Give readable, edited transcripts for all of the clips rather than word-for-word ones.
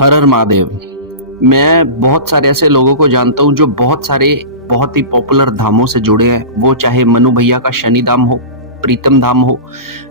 हर हर महादेव। मैं बहुत सारे ऐसे लोगों को जानता हूँ जो बहुत ही पॉपुलर धामों से जुड़े हैं। वो चाहे मनु भैया का शनि धाम हो, प्रीतम धाम हो,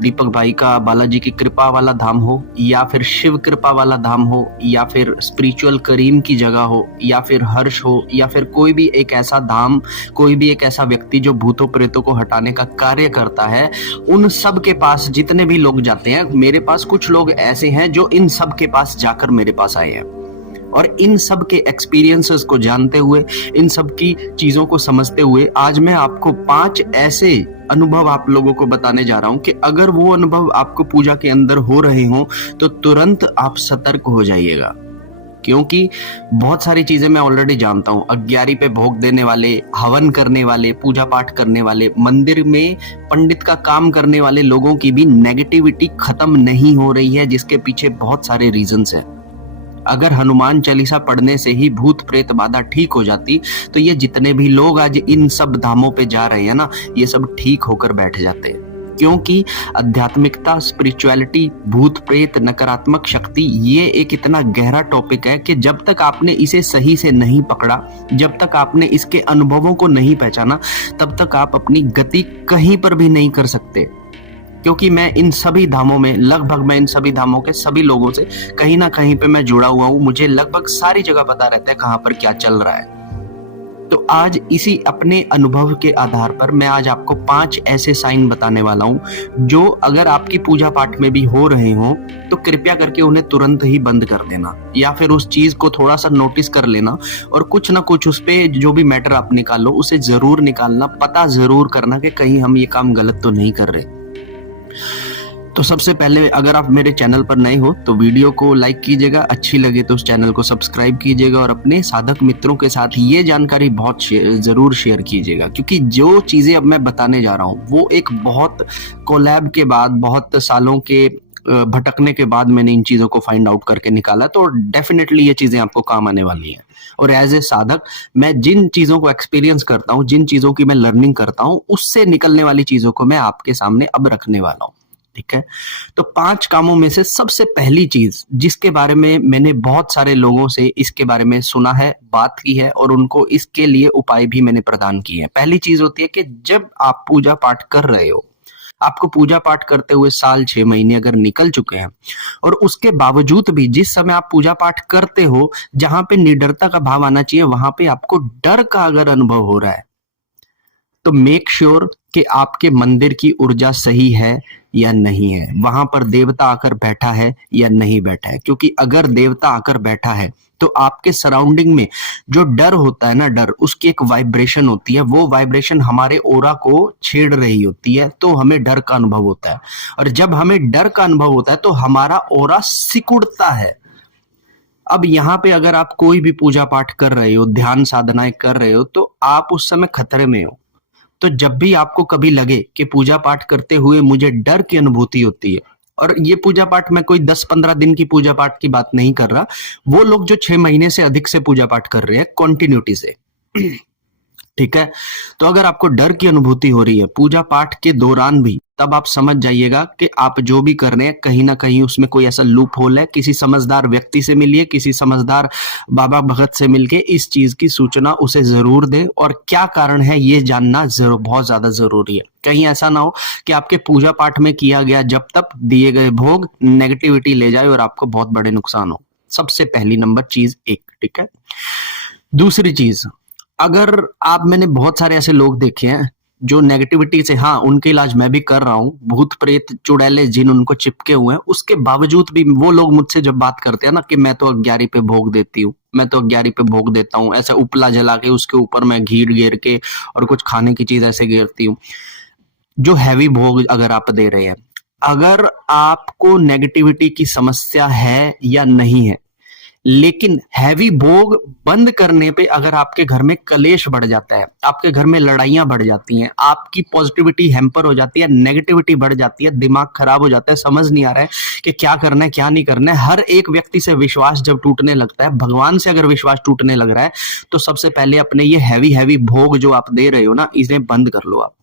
दीपक भाई का बालाजी की कृपा वाला धाम हो, या फिर शिव कृपा वाला धाम हो, या फिर स्पिरिचुअल करीम की जगह हो, या फिर हर्ष हो, या फिर कोई भी एक ऐसा धाम, कोई भी एक ऐसा व्यक्ति जो भूतों प्रेतों को हटाने का कार्य करता है। उन सब के पास जितने भी लोग जाते हैं, मेरे पास कुछ लोग ऐसे हैं जो इन सब के पास जाकर मेरे पास आए हैं, और इन सब के एक्सपीरियंसेस को जानते हुए, इन सब की चीजों को समझते हुए, आज मैं आपको 5 ऐसे अनुभव आप लोगों को बताने जा रहा हूं कि अगर वो अनुभव आपको पूजा के अंदर हो रहे हो तो तुरंत आप सतर्क हो जाइएगा। क्योंकि बहुत सारी चीजें मैं ऑलरेडी जानता हूं। अग्यारी पे भोग देने वाले, हवन करने वाले, पूजा पाठ करने वाले, मंदिर में पंडित का काम करने वाले लोगों की भी नेगेटिविटी खत्म नहीं हो रही है, जिसके पीछे बहुत सारे रीजंस हैं। अगर हनुमान चालीसा पढ़ने से ही भूत प्रेत बाधा ठीक हो जाती तो ये जितने भी लोग आज इन सब धामों पे जा रहे हैं ना, ये सब ठीक होकर बैठ जाते। क्योंकि आध्यात्मिकता, स्पिरिचुअलिटी, भूत प्रेत, नकारात्मक शक्ति, ये एक इतना गहरा टॉपिक है कि जब तक आपने इसे सही से नहीं पकड़ा, जब तक आपने इसके अनुभवों को नहीं पहचाना, तब तक आप अपनी गति कहीं पर भी नहीं कर सकते। क्योंकि मैं इन सभी धामों में, लगभग मैं इन सभी धामों के सभी लोगों से कहीं ना कहीं पे मैं जुड़ा हुआ हूं। मुझे लगभग सारी जगह पता रहता है कहां पर क्या चल रहा है। तो आज इसी अपने अनुभव के आधार पर मैं आज आपको 5 ऐसे साइन बताने वाला हूं जो अगर आपकी पूजा पाठ में भी हो रहे हो तो कृपया करके उन्हें तुरंत ही बंद कर देना, या फिर उस चीज को थोड़ा सा नोटिस कर लेना और कुछ ना कुछ उस पे जो भी मैटर आप निकालो उसे जरूर निकालना, पता जरूर करना कि कहीं हम ये काम गलत तो नहीं कर रहे। तो सबसे पहले, अगर आप मेरे चैनल पर नए हो तो वीडियो को लाइक कीजिएगा, अच्छी लगे तो उस चैनल को सब्सक्राइब कीजिएगा और अपने साधक मित्रों के साथ ये जानकारी बहुत जरूर शेयर कीजिएगा। क्योंकि जो चीजें अब मैं बताने जा रहा हूँ वो एक बहुत कोलैब के बाद, बहुत सालों के भटकने के बाद मैंने इन चीजों को फाइंड आउट करके निकाला, तो डेफिनेटली ये चीजें आपको काम आने वाली हैं। और एज ए साधक मैं जिन चीजों को एक्सपीरियंस करता हूँ, जिन चीजों की मैं लर्निंग करता हूँ, उससे निकलने वाली चीजों को मैं आपके सामने अब रखने वाला हूँ। ठीक है, तो 5 कामों में से सबसे पहली चीज जिसके बारे में मैंने बहुत सारे लोगों से इसके बारे में सुना है, बात की है और उनको इसके लिए उपाय भी मैंने प्रदान किए हैं। पहली चीज होती है कि जब आप पूजा पाठ कर रहे हो, आपको पूजा पाठ करते हुए साल 6 महीने अगर निकल चुके हैं और उसके बावजूद भी जिस समय आप पूजा पाठ करते हो, जहां पे निडरता का भाव आना चाहिए, वहां पे आपको डर का अगर अनुभव हो रहा है, तो मेक श्योर कि आपके मंदिर की ऊर्जा सही है या नहीं है, वहां पर देवता आकर बैठा है या नहीं बैठा है। क्योंकि अगर देवता आकर बैठा है तो आपके सराउंडिंग में जो डर होता है ना, डर, उसकी एक वाइब्रेशन होती है, वो वाइब्रेशन हमारे ओरा को छेड़ रही होती है, तो हमें डर का अनुभव होता है। और जब हमें डर का अनुभव होता है तो हमारा ओरा सिकुड़ता है। अब यहाँ पे अगर आप कोई भी पूजा पाठ कर रहे हो, ध्यान साधनाएं कर रहे हो, तो आप उस समय खतरे में हो। तो जब भी आपको कभी लगे कि पूजा पाठ करते हुए मुझे डर की अनुभूति होती है, और ये पूजा पाठ मैं कोई 10-15 दिन की पूजा पाठ की बात नहीं कर रहा, वो लोग जो 6 महीने से अधिक से पूजा पाठ कर रहे हैं कंटिन्यूटी से, ठीक है, तो अगर आपको डर की अनुभूति हो रही है पूजा पाठ के दौरान भी, तब आप समझ जाइएगा कि आप जो भी कर रहे हैं कहीं ना कहीं उसमें कोई ऐसा लूप होल है। किसी समझदार व्यक्ति से मिलिए, किसी समझदार बाबा भगत से मिलके इस चीज की सूचना उसे जरूर दें, और क्या कारण है ये जानना जरूर, बहुत ज्यादा जरूरी है। कहीं ऐसा ना हो कि आपके पूजा पाठ में किया गया जब तक दिए गए भोग नेगेटिविटी ले जाए और आपको बहुत बड़े नुकसान हो। सबसे पहली नंबर चीज एक, ठीक है। दूसरी चीज, अगर आप, मैंने बहुत सारे ऐसे लोग देखे हैं जो नेगेटिविटी से, हाँ उनके इलाज मैं भी कर रहा हूँ, भूत प्रेत चुड़ैले जिन उनको चिपके हुए हैं, उसके बावजूद भी वो लोग मुझसे जब बात करते हैं ना कि मैं तो अग्यारी पे भोग देती हूँ, मैं तो अग्यारी पे भोग देता हूँ, ऐसा उपला जला के उसके ऊपर मैं घी घेर के और कुछ खाने की चीज ऐसे घेरती हूँ, जो हैवी भोग अगर आप दे रहे हैं, अगर आपको नेगेटिविटी की समस्या है या नहीं है, लेकिन हैवी भोग बंद करने पे अगर आपके घर में कलेश बढ़ जाता है, आपके घर में लड़ाइयां बढ़ जाती हैं, आपकी पॉजिटिविटी हैम्पर हो जाती है, नेगेटिविटी बढ़ जाती है, दिमाग खराब हो जाता है, समझ नहीं आ रहा है कि क्या करना है क्या नहीं करना है, हर एक व्यक्ति से विश्वास जब टूटने लगता है, भगवान से अगर विश्वास टूटने लग रहा है, तो सबसे पहले अपने ये हैवी हैवी भोग जो आप दे रहे हो ना, इन्हें बंद कर लो आप।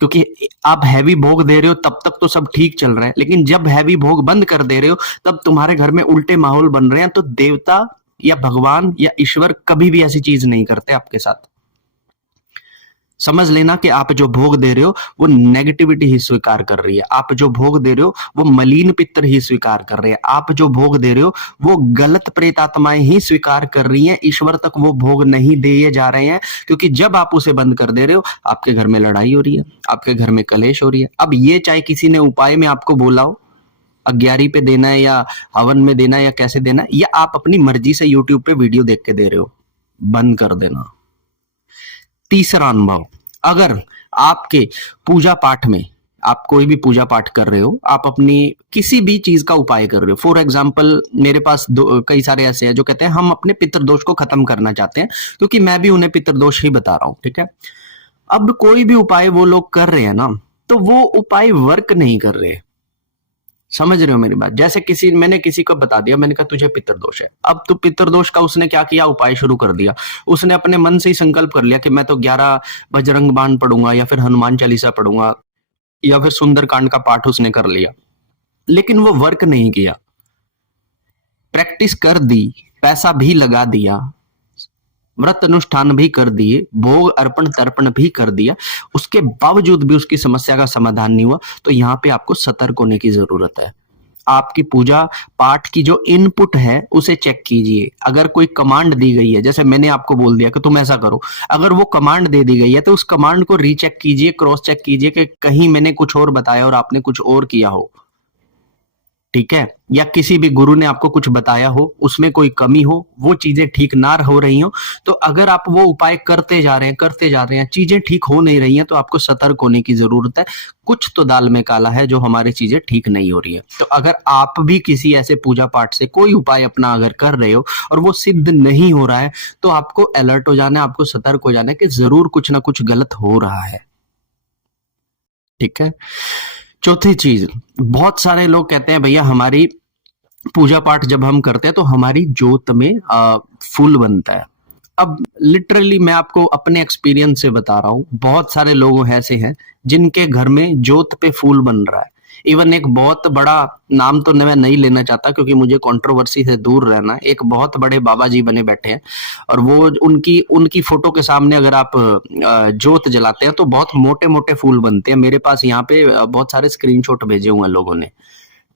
क्योंकि आप हैवी भोग दे रहे हो तब तक तो सब ठीक चल रहा है, लेकिन जब हैवी भोग बंद कर दे रहे हो तब तुम्हारे घर में उल्टे माहौल बन रहे हैं। तो देवता या भगवान या ईश्वर कभी भी ऐसी चीज नहीं करते आपके साथ। समझ लेना कि आप जो भोग दे रहे हो वो नेगेटिविटी ही स्वीकार कर रही है, आप जो भोग दे रहे हो वो मलिन पितर ही स्वीकार कर रहे हैं, आप जो भोग दे रहे हो वो गलत प्रेत आत्माएं ही स्वीकार कर रही हैं। ईश्वर तक वो भोग नहीं दिए जा रहे हैं, क्योंकि जब आप उसे बंद कर दे रहे हो आपके घर में लड़ाई हो रही है, आपके घर में कलेश हो रही है। अब ये चाहे किसी ने उपाय में आपको बोला हो, अग्यारी पे देना है या हवन में देना है या कैसे देना है, या आप अपनी मर्जी से यूट्यूब पे वीडियो देख के दे रहे हो, बंद कर देना। तीसरा अनुभव, अगर आपके पूजा पाठ में आप कोई भी पूजा पाठ कर रहे हो, आप अपनी किसी भी चीज का उपाय कर रहे हो, फॉर एग्जाम्पल मेरे पास कई सारे ऐसे हैं जो कहते हैं हम अपने पितृदोष को खत्म करना चाहते हैं, क्योंकि मैं भी उन्हें पितृदोष ही बता रहा हूं, ठीक है। अब कोई भी उपाय वो लोग कर रहे हैं ना, तो वो उपाय वर्क नहीं कर रहे। समझ रहे हो मेरी बात? जैसे मैंने किसी को बता दिया, मैंने कहा तुझे पितृदोष है। अब तो पितृदोष का उसने क्या किया, उपाय शुरू कर दिया। उसने अपने मन से ही संकल्प कर लिया कि मैं तो 11 बजरंग बाण पढ़ूंगा या फिर हनुमान चालीसा पढ़ूंगा या फिर सुंदरकांड का पाठ उसने कर लिया, लेकिन वो वर्क नहीं किया। प्रैक्टिस कर दी, पैसा भी लगा दिया, व्रत अनुष्ठान भी कर दिए, भोग अर्पण तर्पण भी कर दिया, उसके बावजूद भी उसकी समस्या का समाधान नहीं हुआ। तो यहाँ पे आपको सतर्क होने की जरूरत है। आपकी पूजा पाठ की जो इनपुट है उसे चेक कीजिए। अगर कोई कमांड दी गई है, जैसे मैंने आपको बोल दिया कि तुम ऐसा करो, अगर वो कमांड दे दी गई है तो उस कमांड को रीचेक कीजिए, क्रॉस चेक कीजिए कि कहीं मैंने कुछ और बताया और आपने कुछ और किया हो, ठीक है। या किसी भी गुरु ने आपको कुछ बताया हो, उसमें कोई कमी हो, वो चीजें ठीक ना हो रही हो, तो अगर आप वो उपाय करते जा रहे हैं, चीजें ठीक हो नहीं रही हैं, तो आपको सतर्क होने की जरूरत है। कुछ तो दाल में काला है, जो हमारी चीजें ठीक नहीं हो रही है। तो अगर आप भी किसी ऐसे पूजा पाठ से कोई उपाय अपना अगर कर रहे हो और वो सिद्ध नहीं हो रहा है, तो आपको अलर्ट हो जाना है, आपको सतर्क हो जाना है कि जरूर कुछ ना कुछ गलत हो रहा है, ठीक है। चौथी चीज, बहुत सारे लोग कहते हैं भैया हमारी पूजा पाठ जब हम करते हैं तो हमारी जोत में फूल बनता है। अब लिटरली मैं आपको अपने एक्सपीरियंस से बता रहा हूं, बहुत सारे लोग ऐसे हैं जिनके घर में जोत पे फूल बन रहा है। इवन एक बहुत बड़ा नाम तो मैं नहीं लेना चाहता क्योंकि मुझे कंट्रोवर्सी से दूर रहना है, एक बहुत बड़े बाबा जी बने बैठे हैं और वो उनकी फोटो के सामने अगर आप जोत जलाते हैं तो बहुत मोटे मोटे फूल बनते हैं। मेरे पास यहाँ पे बहुत सारे स्क्रीनशॉट भेजे हुए हैं लोगों ने,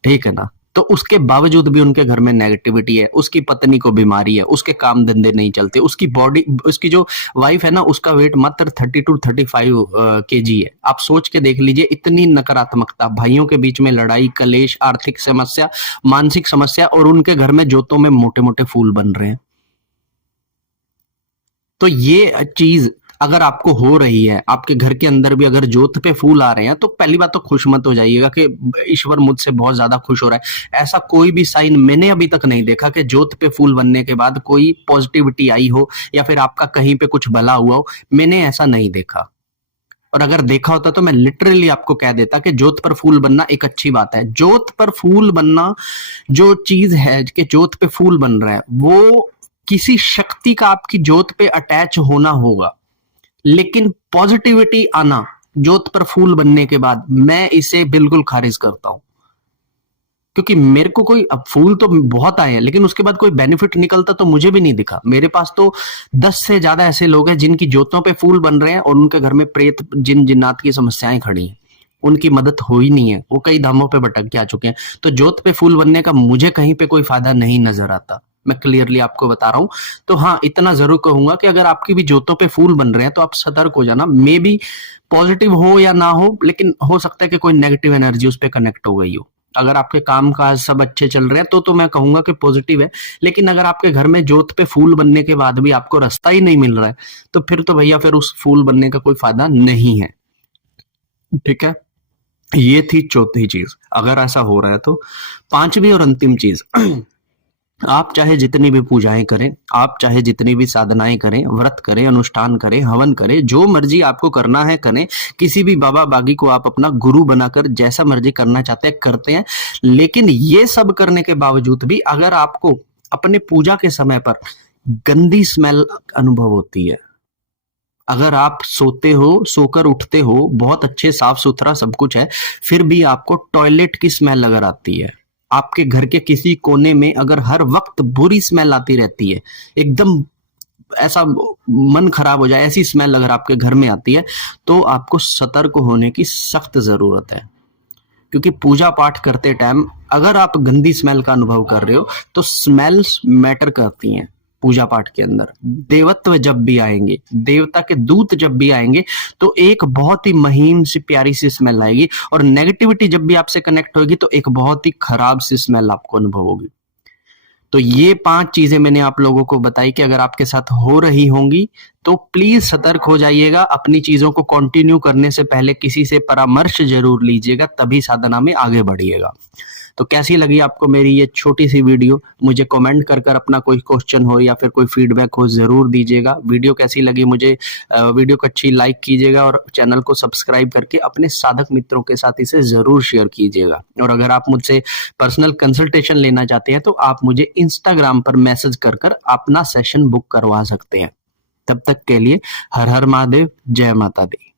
ठीक है ना। तो उसके बावजूद भी उनके घर में नेगेटिविटी है, उसकी पत्नी को बीमारी है, उसके काम धंधे नहीं चलते, उसकी बॉडी, उसकी जो वाइफ है ना, उसका वेट मात्र 30 to 35 kg है। आप सोच के देख लीजिए, इतनी नकारात्मकता, भाइयों के बीच में लड़ाई, कलेश, आर्थिक समस्या, मानसिक समस्या, और उनके घर में जोतों में मोटे मोटे फूल बन रहे हैं। तो ये चीज अगर आपको हो रही है, आपके घर के अंदर भी अगर जोत पे फूल आ रहे हैं, तो पहली बात तो खुश मत हो जाइएगा कि ईश्वर मुझसे बहुत ज्यादा खुश हो रहा है। ऐसा कोई भी साइन मैंने अभी तक नहीं देखा कि जोत पे फूल बनने के बाद कोई पॉजिटिविटी आई हो या फिर आपका कहीं पे कुछ भला हुआ हो, मैंने ऐसा नहीं देखा। और अगर देखा होता तो मैं लिटरली आपको कह देता कि जोत पर फूल बनना एक अच्छी बात है। जोत पर फूल बनना जो चीज है कि जोत पे फूल बन रहा है, वो किसी शक्ति का आपकी जोत पे अटैच होना होगा, लेकिन पॉजिटिविटी आना जोत पर फूल बनने के बाद, मैं इसे बिल्कुल खारिज करता हूं। क्योंकि मेरे को कोई, अब फूल तो बहुत आए हैं लेकिन उसके बाद कोई बेनिफिट निकलता तो मुझे भी नहीं दिखा। मेरे पास तो 10 से ज्यादा ऐसे लोग हैं जिनकी जोतों पे फूल बन रहे हैं और उनके घर में प्रेत जिन जिन्नात की समस्याएं खड़ी हैं, उनकी मदद हो ही नहीं है, वो कई धामों पे भटक के आ चुके हैं। तो जोत पे फूल बनने का मुझे कहीं पे कोई फायदा नहीं नजर आता, मैं क्लियरली आपको बता रहा हूं। तो हाँ, इतना जरूर कहूंगा कि अगर आपकी भी जोतों पे फूल बन रहे हैं तो आप सतर्क हो जाना। मे बी पॉजिटिव हो या ना हो, लेकिन हो सकता है कि कोई नेगेटिव एनर्जी उस पर कनेक्ट हो गई हो। अगर आपके काम काज सब अच्छे चल रहे हैं तो मैं कहूंगा कि पॉजिटिव है, लेकिन अगर आपके घर में जोत पे फूल बनने के बाद भी आपको रास्ता ही नहीं मिल रहा है, तो फिर तो भैया फिर उस फूल बनने का कोई फायदा नहीं है, ठीक है। ये थी चौथी चीज, अगर ऐसा हो रहा है तो। पांचवी और अंतिम चीज, आप चाहे जितनी भी पूजाएं करें, आप चाहे जितनी भी साधनाएं करें, व्रत करें, अनुष्ठान करें, हवन करें, जो मर्जी आपको करना है करें, किसी भी बाबा बागी को आप अपना गुरु बनाकर जैसा मर्जी करना चाहते हैं करते हैं, लेकिन ये सब करने के बावजूद भी अगर आपको अपने पूजा के समय पर गंदी स्मेल अनुभव होती है, अगर आप सोते हो, सोकर उठते हो, बहुत अच्छे साफ सुथरा सब कुछ है, फिर भी आपको टॉयलेट की स्मेल अगर आती है, आपके घर के किसी कोने में अगर हर वक्त बुरी स्मेल आती रहती है, एकदम ऐसा मन खराब हो जाए ऐसी स्मेल अगर आपके घर में आती है, तो आपको सतर्क होने की सख्त जरूरत है। क्योंकि पूजा पाठ करते टाइम अगर आप गंदी स्मेल का अनुभव कर रहे हो तो स्मेल्स मैटर करती हैं। पूजा पाठ के अंदर देवत्व जब भी आएंगे, देवता के दूत जब भी आएंगे, तो एक बहुत ही महीन सी प्यारी सी स्मेल आएगी, और नेगेटिविटी जब भी आपसे कनेक्ट होगी तो एक बहुत ही खराब सी स्मेल आपको अनुभव होगी। तो ये 5 चीजें मैंने आप लोगों को बताई कि अगर आपके साथ हो रही होंगी तो प्लीज सतर्क हो जाइएगा। अपनी चीजों को कंटिन्यू करने से पहले किसी से परामर्श जरूर लीजिएगा, तभी साधना में आगे बढ़िएगा। तो कैसी लगी आपको मेरी ये छोटी सी वीडियो, मुझे कमेंट कर कर अपना कोई क्वेश्चन हो या फिर कोई फीडबैक हो जरूर दीजिएगा। वीडियो कैसी लगी मुझे वीडियो को अच्छी लाइक कीजिएगा, और चैनल को सब्सक्राइब करके अपने साधक मित्रों के साथ इसे जरूर शेयर कीजिएगा। और अगर आप मुझसे पर्सनल कंसल्टेशन लेना चाहते हैं तो आप मुझे इंस्टाग्राम पर मैसेज कर कर अपना सेशन बुक करवा सकते हैं। तब तक के लिए हर हर महादेव, जय माता दी।